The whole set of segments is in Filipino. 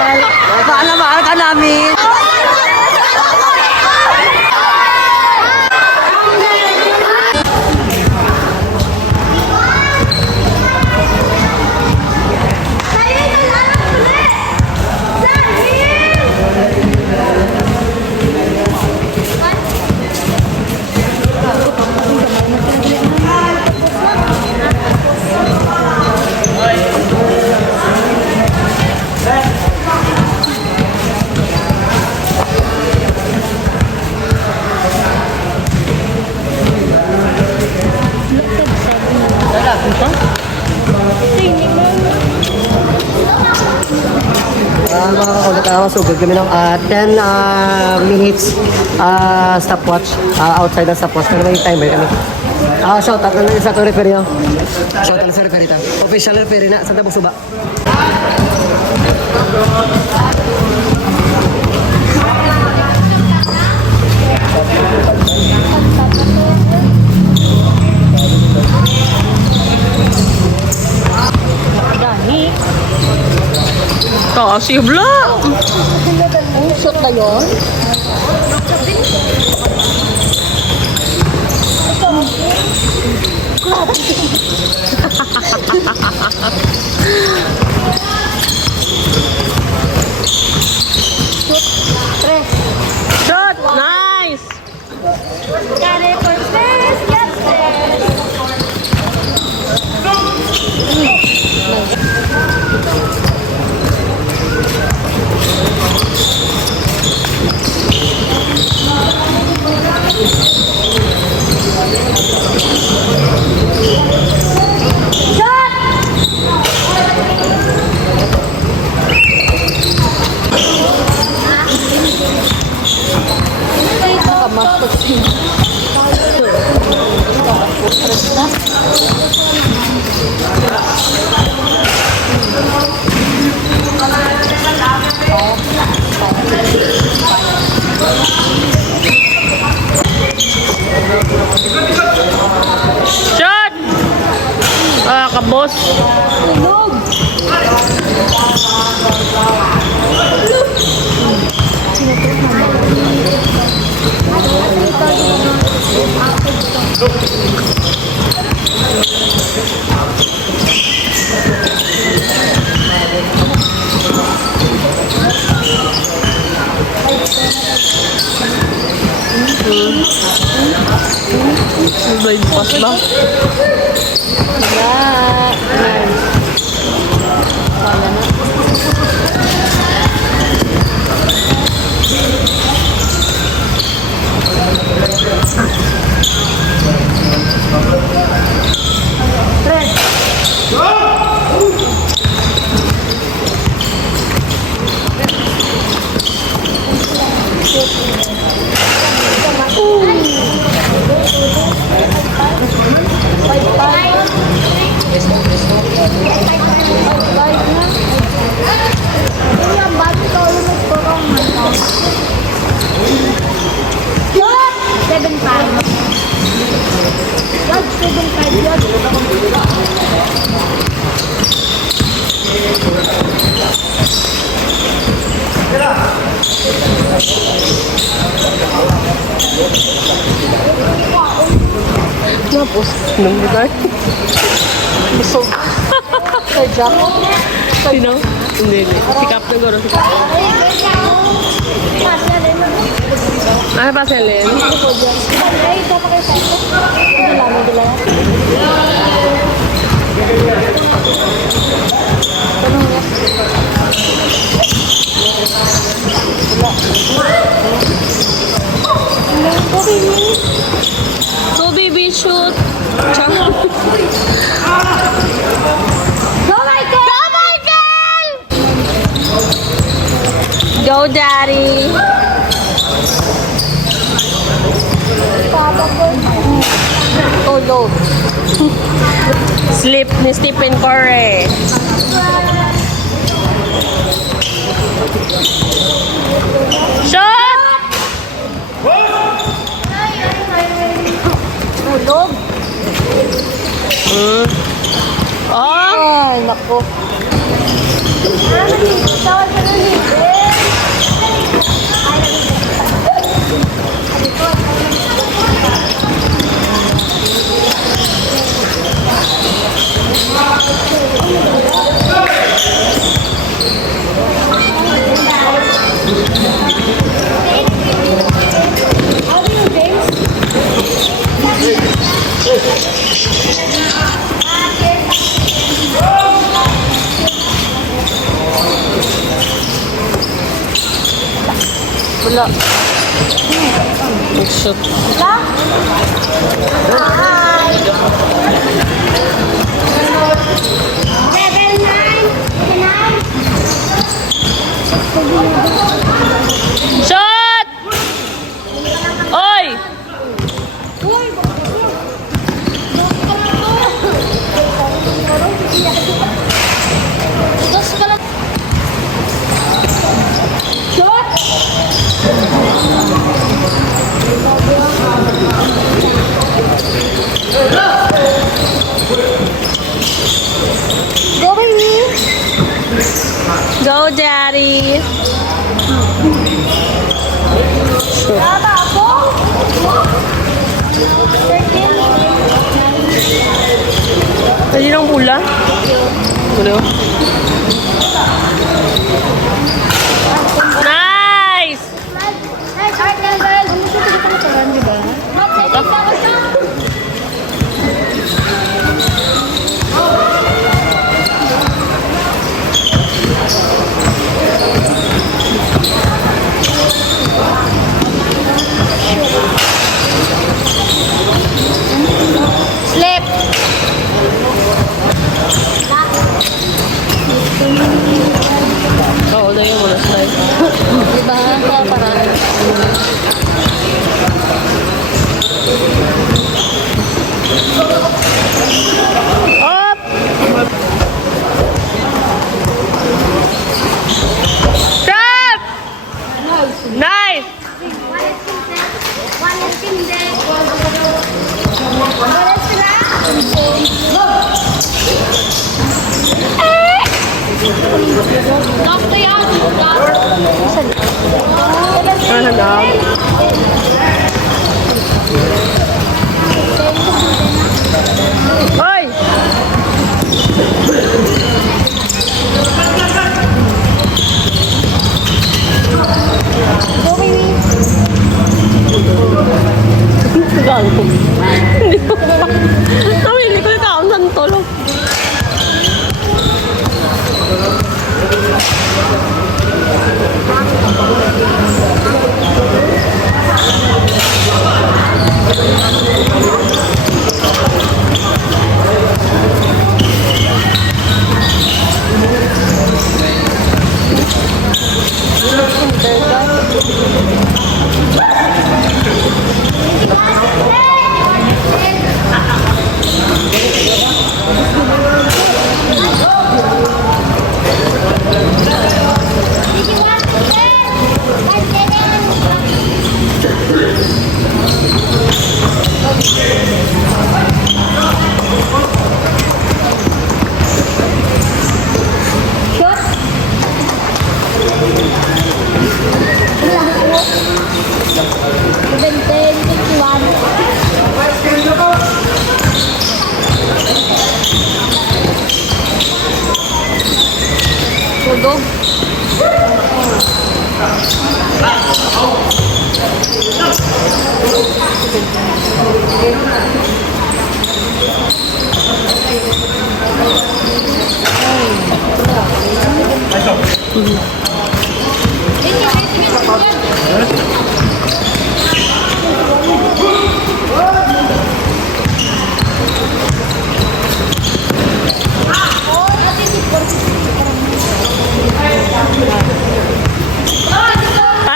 Michael. Mahal na mahal ka namin. Mga kakulat, sugod kami ng 10 minutes stopwatch outside ng stopwatch. Pero may timer kami. Shout out na sa referee. Shout out sa referee. Official referee na sa Tabog Suba. Kasi vlog. Ang shoot na yun? Shot! Nice! Got it for first, yes, Shot! Kabos. Blind pass ba? Tapos, Nung lugar? busog. Kay Jack. Sino? Hindi. Si Cap na gano'n. Si Cap. Ay, pa Selene. Ay, ito pa kayo sa ito. Ito lang, ito lang. So, baby, shoot. Chang. Go, Michael! Go, Michael! Go, Daddy. Papa ko. Oh, low. Sleep ni Stephen Curry. Shot! Tulog. Oh! Ay, naku. Tawag ka na Wala. Nag-shoot. Shot! Oy! Go, baby! Go, Daddy! Tama ako? Pwede ng pula? Pula. Nice! Slip! Oo, na yung muna slide. Diba? Kaya parang... Up! Trap! Nice! Doktor yan! Hoy! Go, baby! Gago. Hindi ko pa. Hindi ko nakaunsan tolo.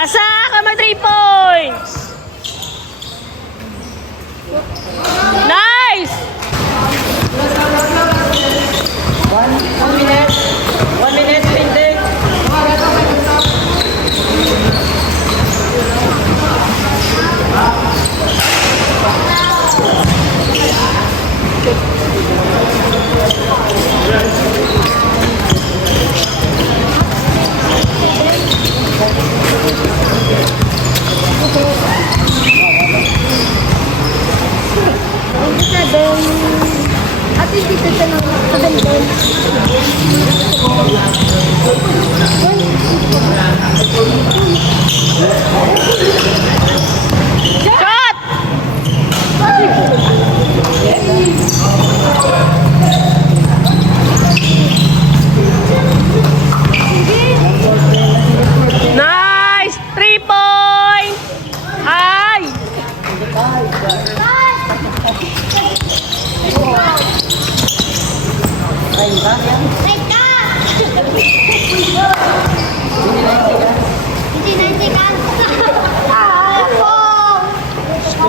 Pasa ka mag 3 points. Nice. 1 minute, Pindig.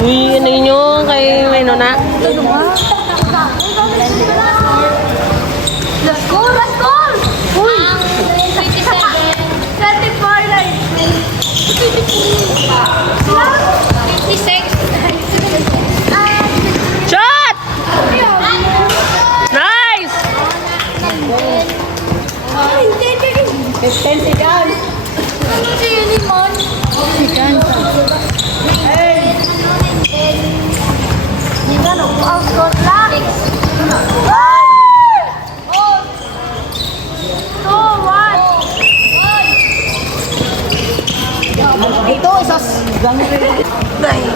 Uy, ano yun yung kay Meno na? Let's go! Let's go! Uy! 27. 34 na 56. Shot! Nice! Ten seconds. Ano si Limon? Hindi na out lang. 2, 1. Ito, isas. Nice!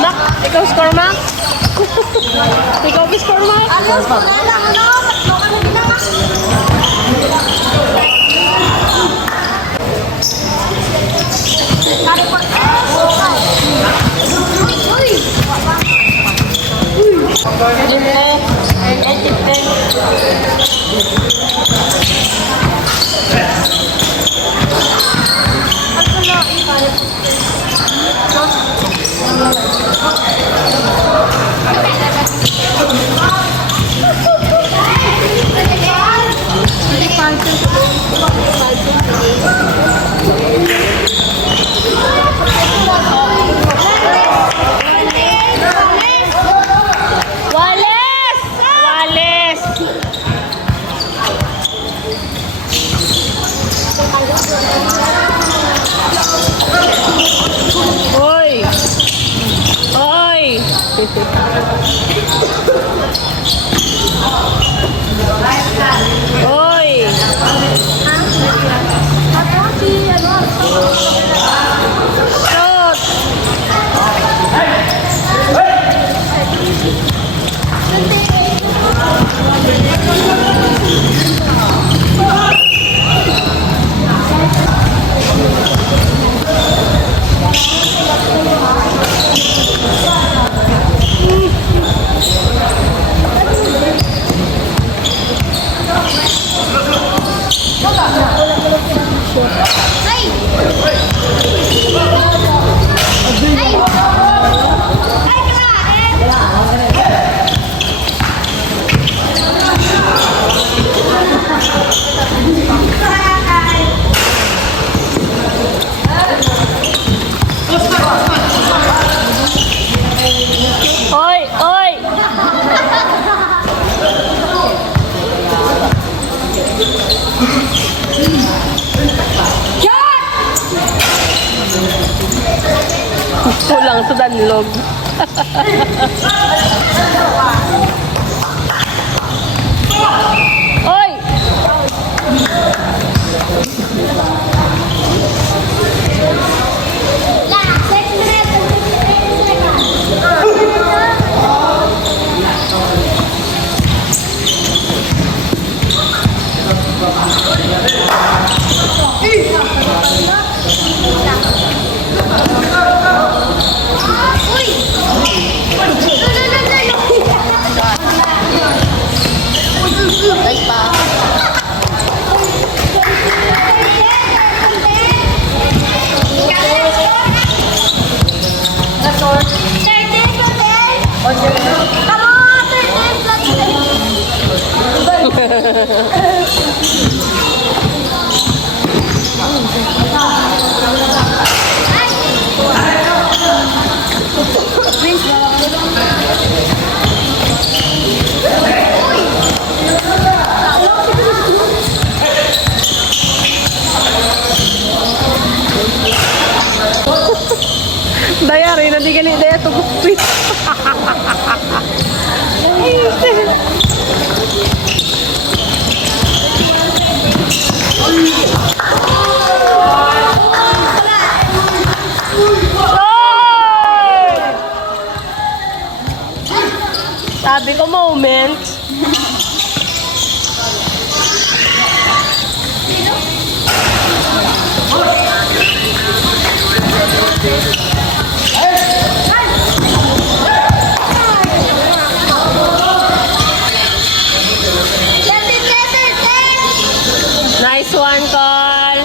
Mak, ikaw score, Mak? Ikaw score, Mak? Wallace! Wallace! Oy! Oy! Oy! Shoot! Oy! Oy! Kulang sa danlog. Oy! Dayari, nanti gani daya tugupit. Oy! Nice one, Col.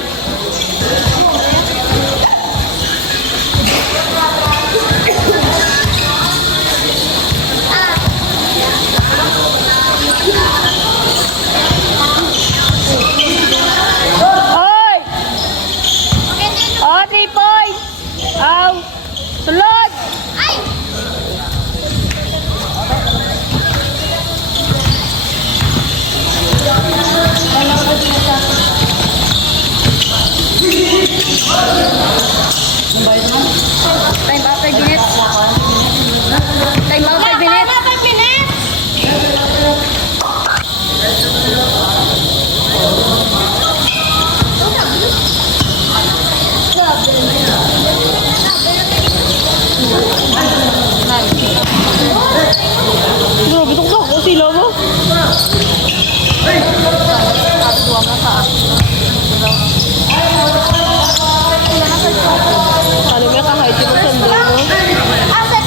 Hoy! Oh, 3 points! Aw! Sulod! Ay! Time out 5 minutes. Time out 5 minutes. 5 minutes! Grabe, tuktok ko sila mo. Ano may kahit yung sandal mo? Aset!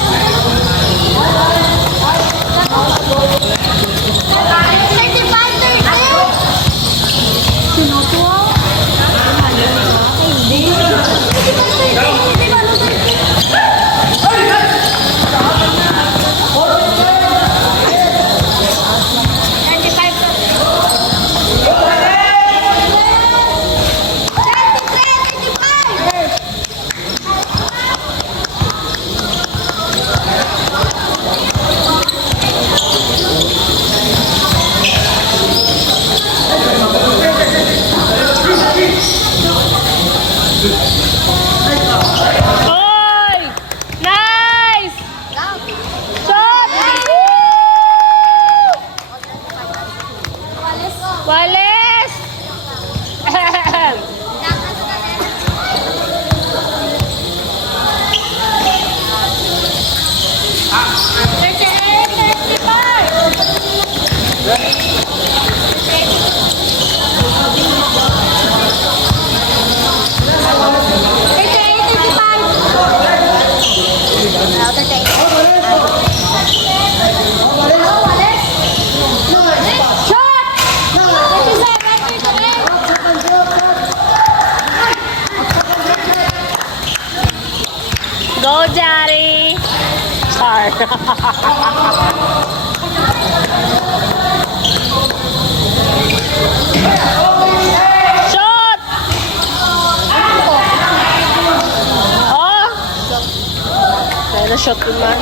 shot ko man.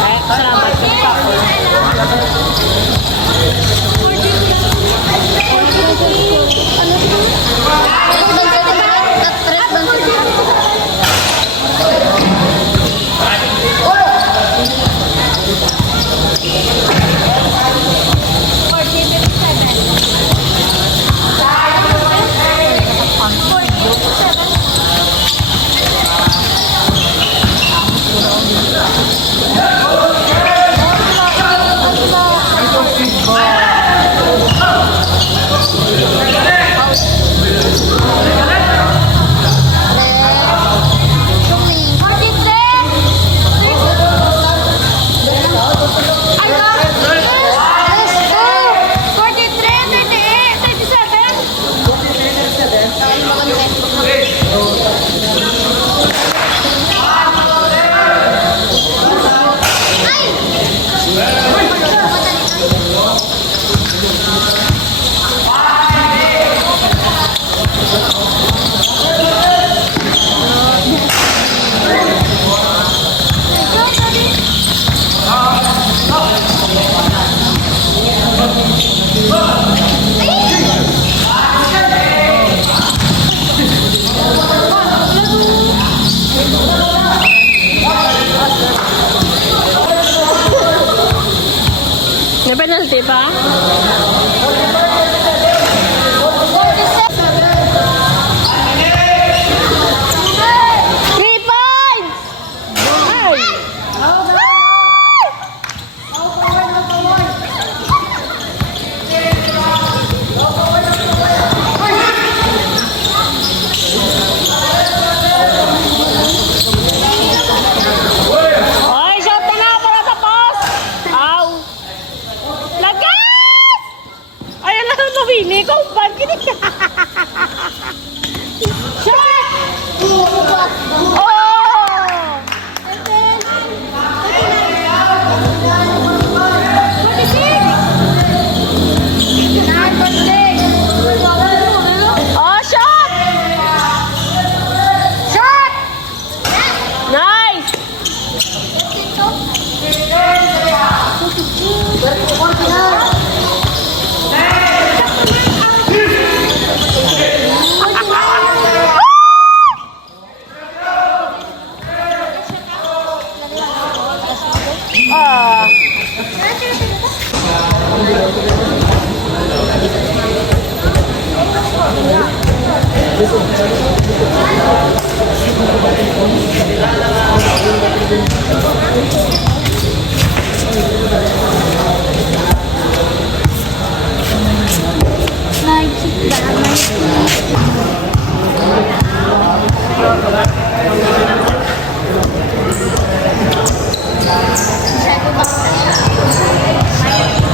Ay, salamat sa ako.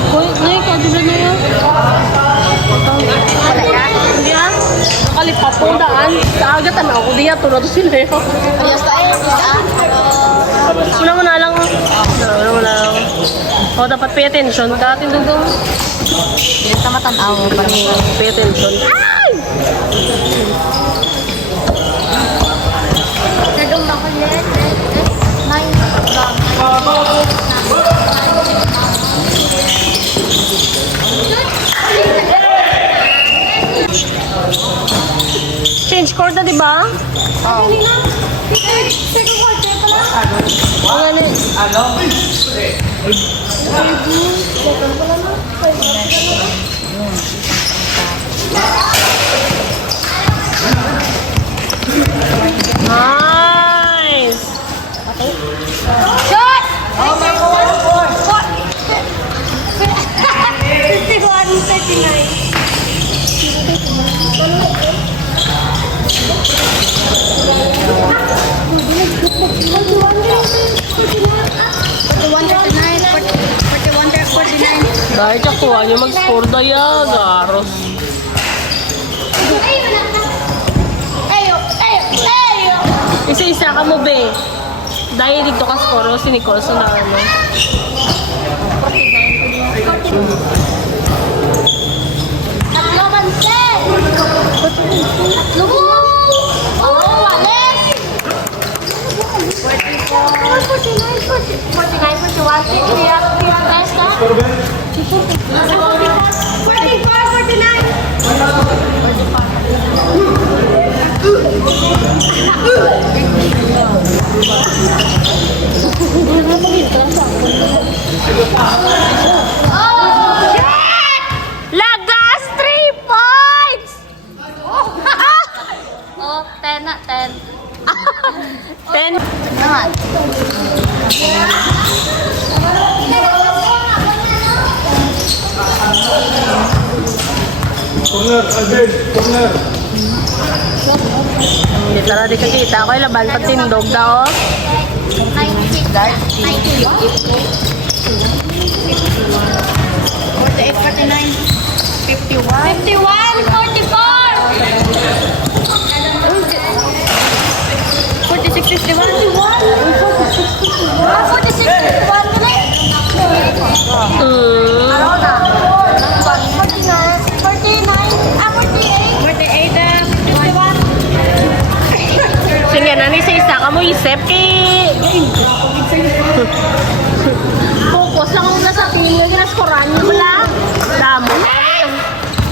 Hoy, nay, kadula na yun. Hindi ah. Nakalipa po daan. Kaagatan ako diya. Tulad sila yun. Wala mo na lang. Wala mo na lang. O, dapat pay attention ka. Tindudong. Hindi ka matanaw. Pay attention. Ay! Nadong ako ulit. May Change cord na, di ba? Wala na. Nice! Shot! Oh, my God! 51, 39. Dahil kakuha niyo mag-score daya, garos. Isa-isa ka mo, be. Dahil dito ka score, si Nicole sa ano. Lagas 3 points! Oh, 10 na, 10. 10. Naman. Corner, Alvin, corner. Hindi tala di kakita ko laban pag tindog daw. 90. 48, 49. 51. 51, 44. 46, 51. 46, 51 ka na eh. Ano na? 49, 48. 48, 51. Sige na ni sa isa ka mo isip eh. Focus lang muna sa tingin nga ginaskoran mo lang. Damo.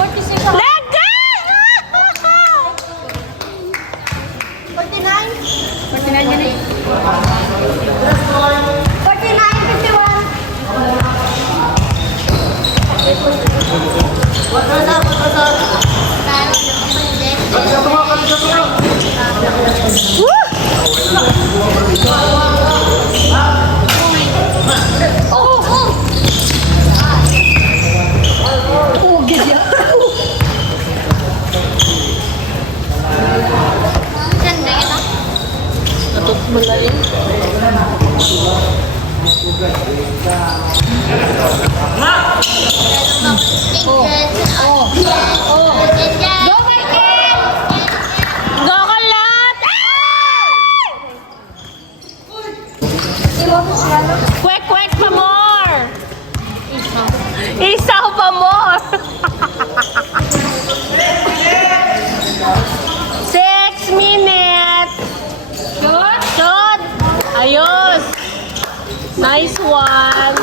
46. Lega! 49 yun eh. 49, 51. Ganda yun ah. Natot mo na yun. Go kalat! Kwek kwek pa more! Isa pa more! 6 minutes! Shoot! Shoot! Ayos! Nice one!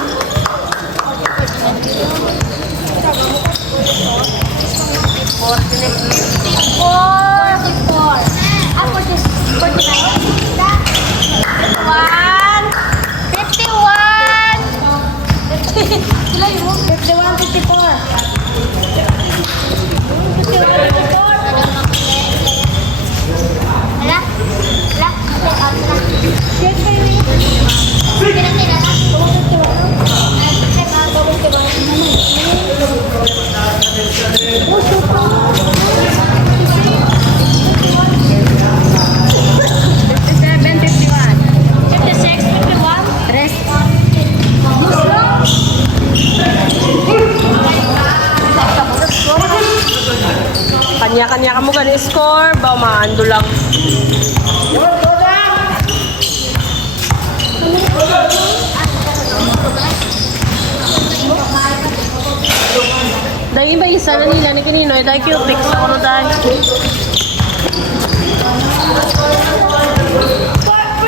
Sila yun? 51, 54. 51, 54. score ba maando lang. Dahil ba isa na nila ni kanino? Dahil cute sa ano dahil.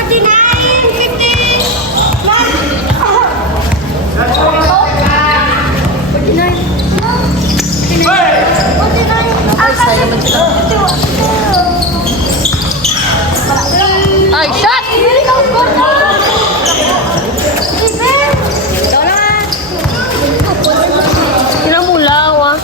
49. Ay, shot! Kinamulaw ah.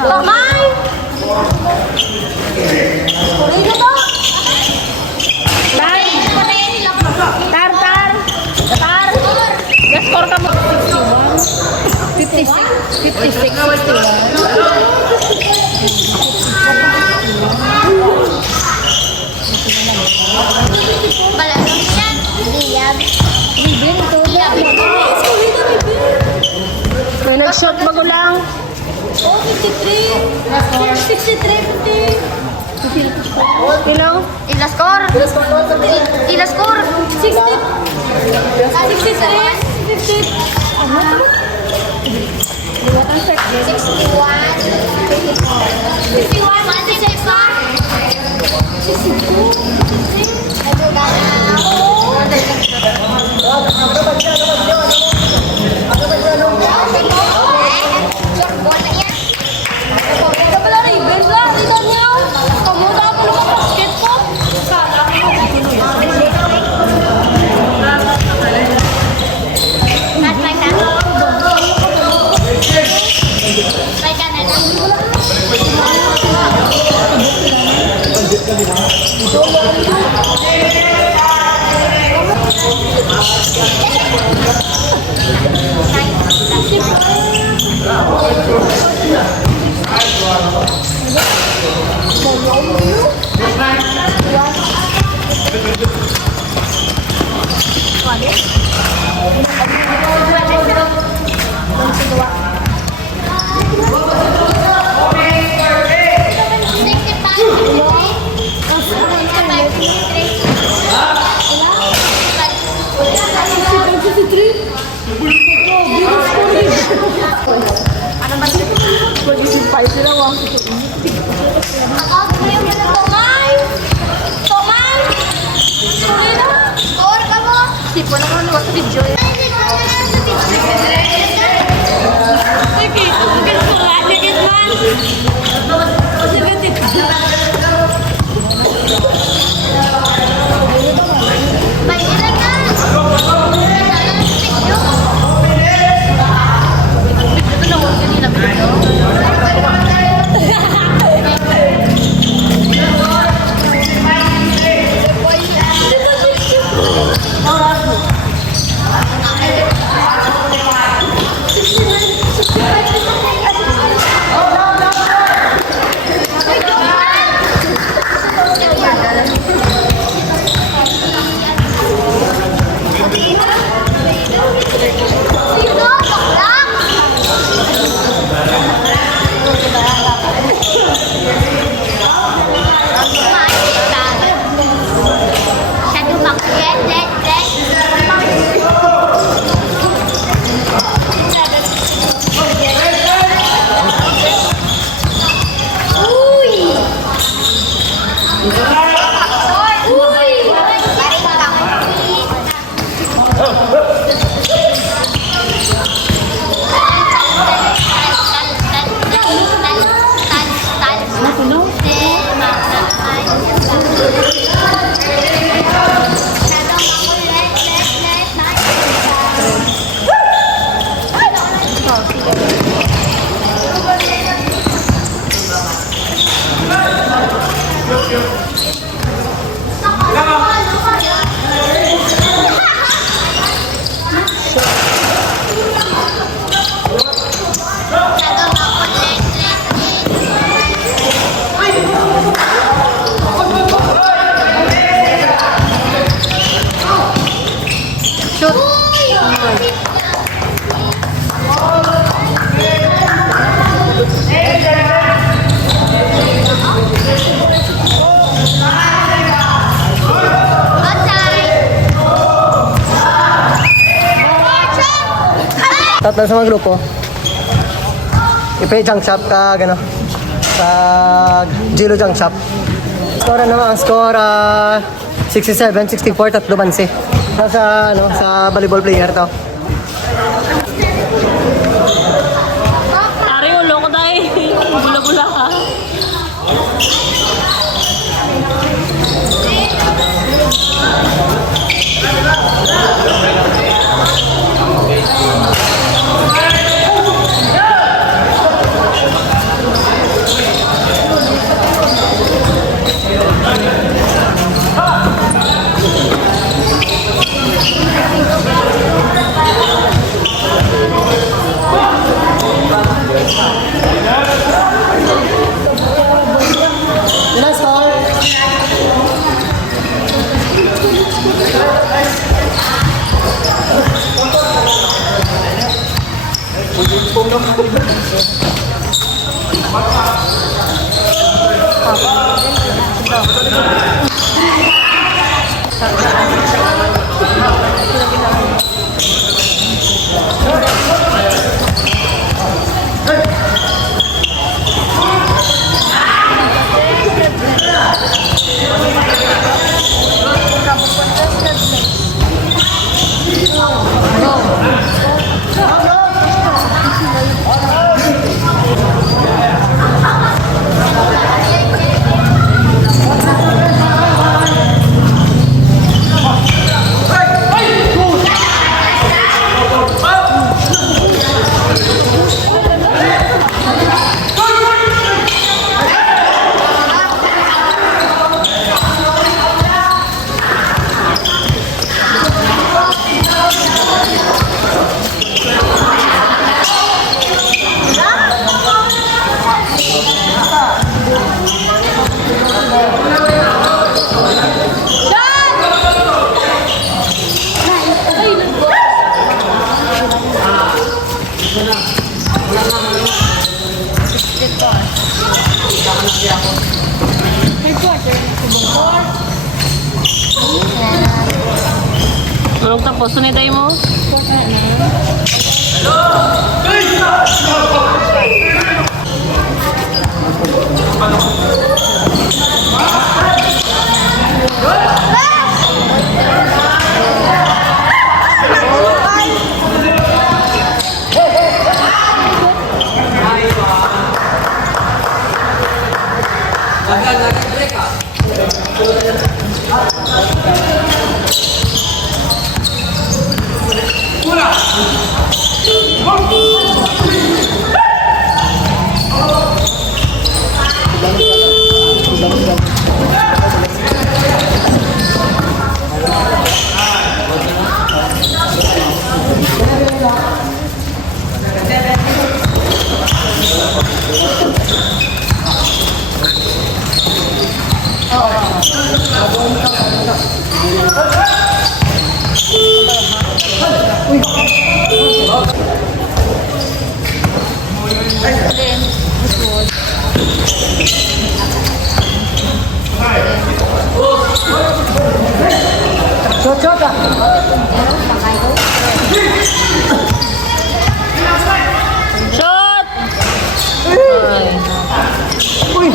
Pamay! Ito to! Tar! Na-score ka mo. 56. Malamang yan. Liyab. May nag-shot bago lang. Oh, 53. 53, 50. Ilang? Ila score. 60. 45 sila wang. Tipo na kung luwag sa video. Tatlo sa mga grupo. Ipe junk shop ka, gano. Sa Gilo junk shop. Score naman, ang score 67-64, tatlo banse. Sa volleyball player to. Pare, ulo ko tayo. Bula-bula ka. Ilan score? Anong tapos? Sunay tayo mo? Shot ah! Shot! Uy!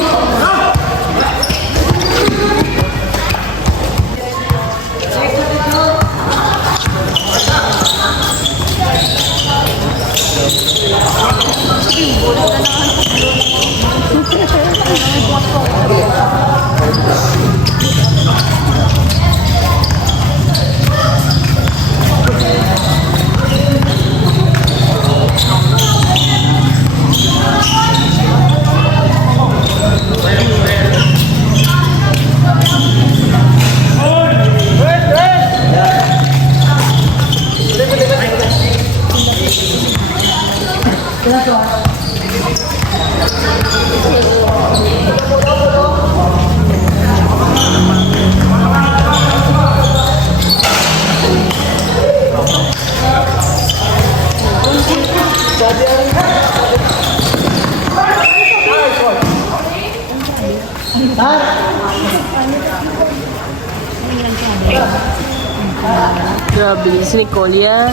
Grabe, si Nicole yan.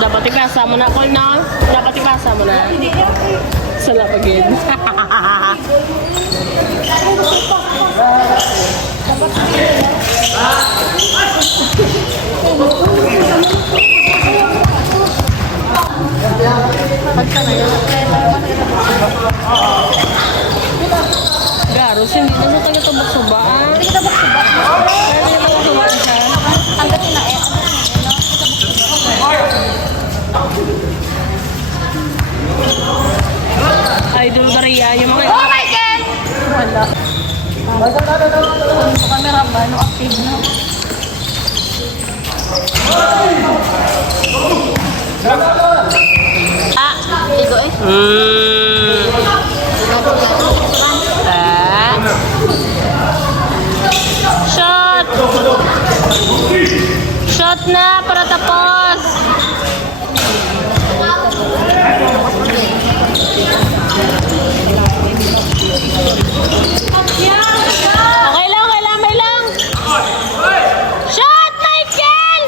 Dapat ipasa mo na, Col, no? Dapat ipasa mo na. Sala pagid. Garos, hindi na siya taga-tubak-suba, ah. Tabak-subak. Kaya taga-tubak-suba siya. Hanggat na eh. Idol Maria, yung mga... Oh, Michael! Wala. Kung camera ba, no active na? Ah, ligo eh. Shot! Shot na para tapos! Okay lang, may lang! Shot, Michael!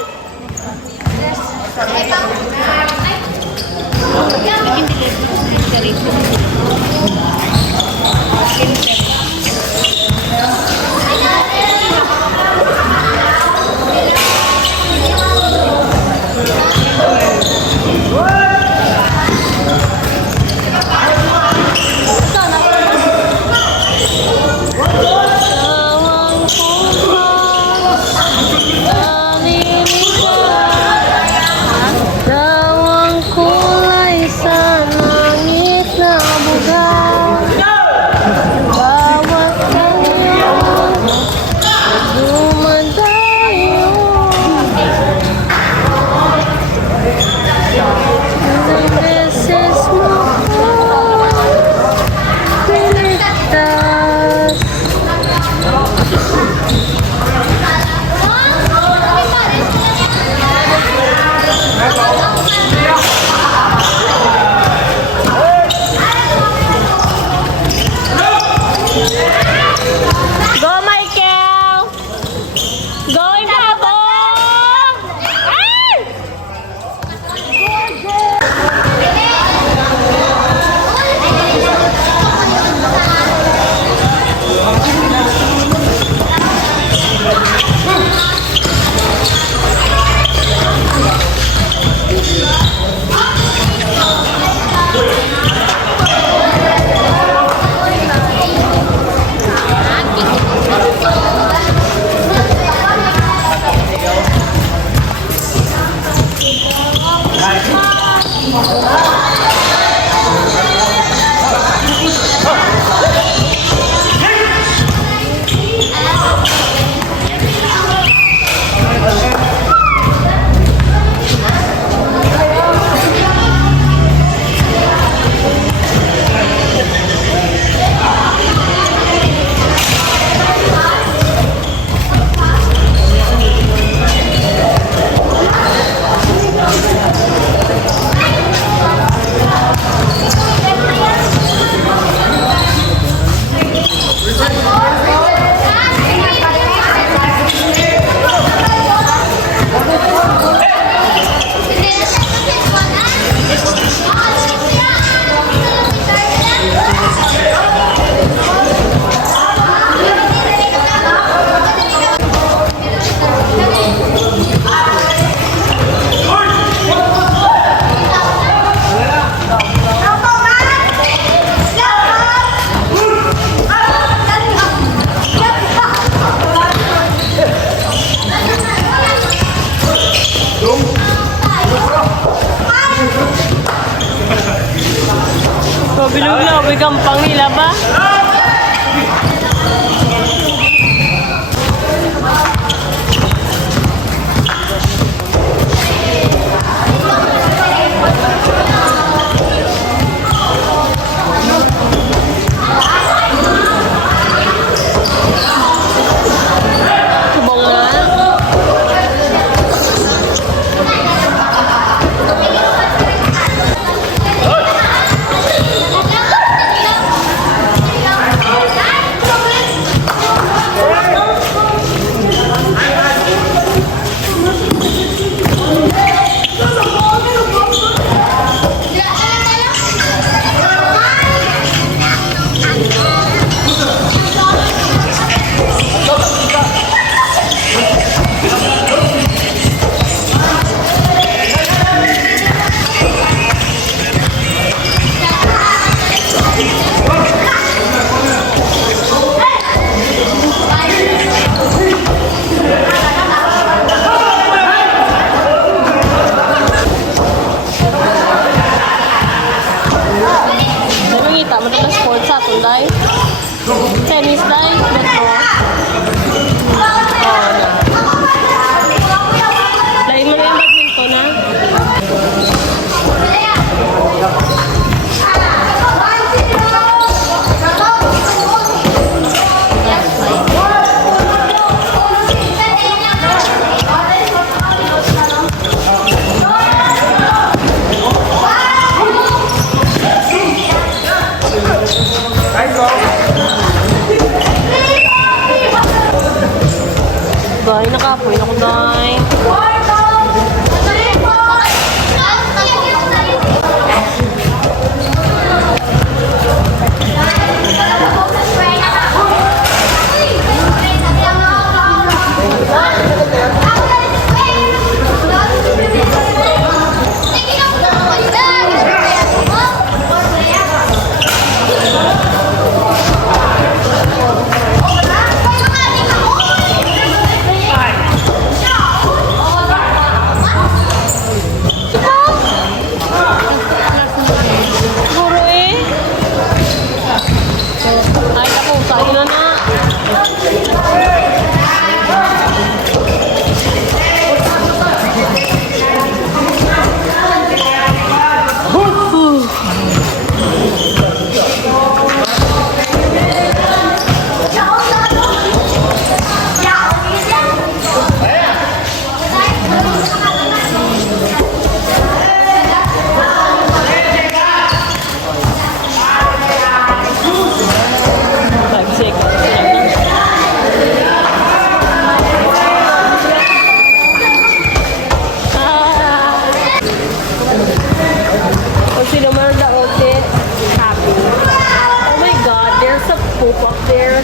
Tawang Tawang kulay sa langit na bugaw. Bawat kanya dumadayo. Ilang beses mo ko pinagtas. Go, Michael! Go, Inabong! Ay! Bilog na, may gampang nila ba? Subong na. Namangita mo na sports sa atin, day. Tennis, day. Bet mo. Oo na. Lain mo na yung badminton, ha? Day, nakapoy ako, day. Siguro eh. Ay, ako, sa'yo na na. Pag sinumar the outfit, happy. Oh my God, there's a poop up there.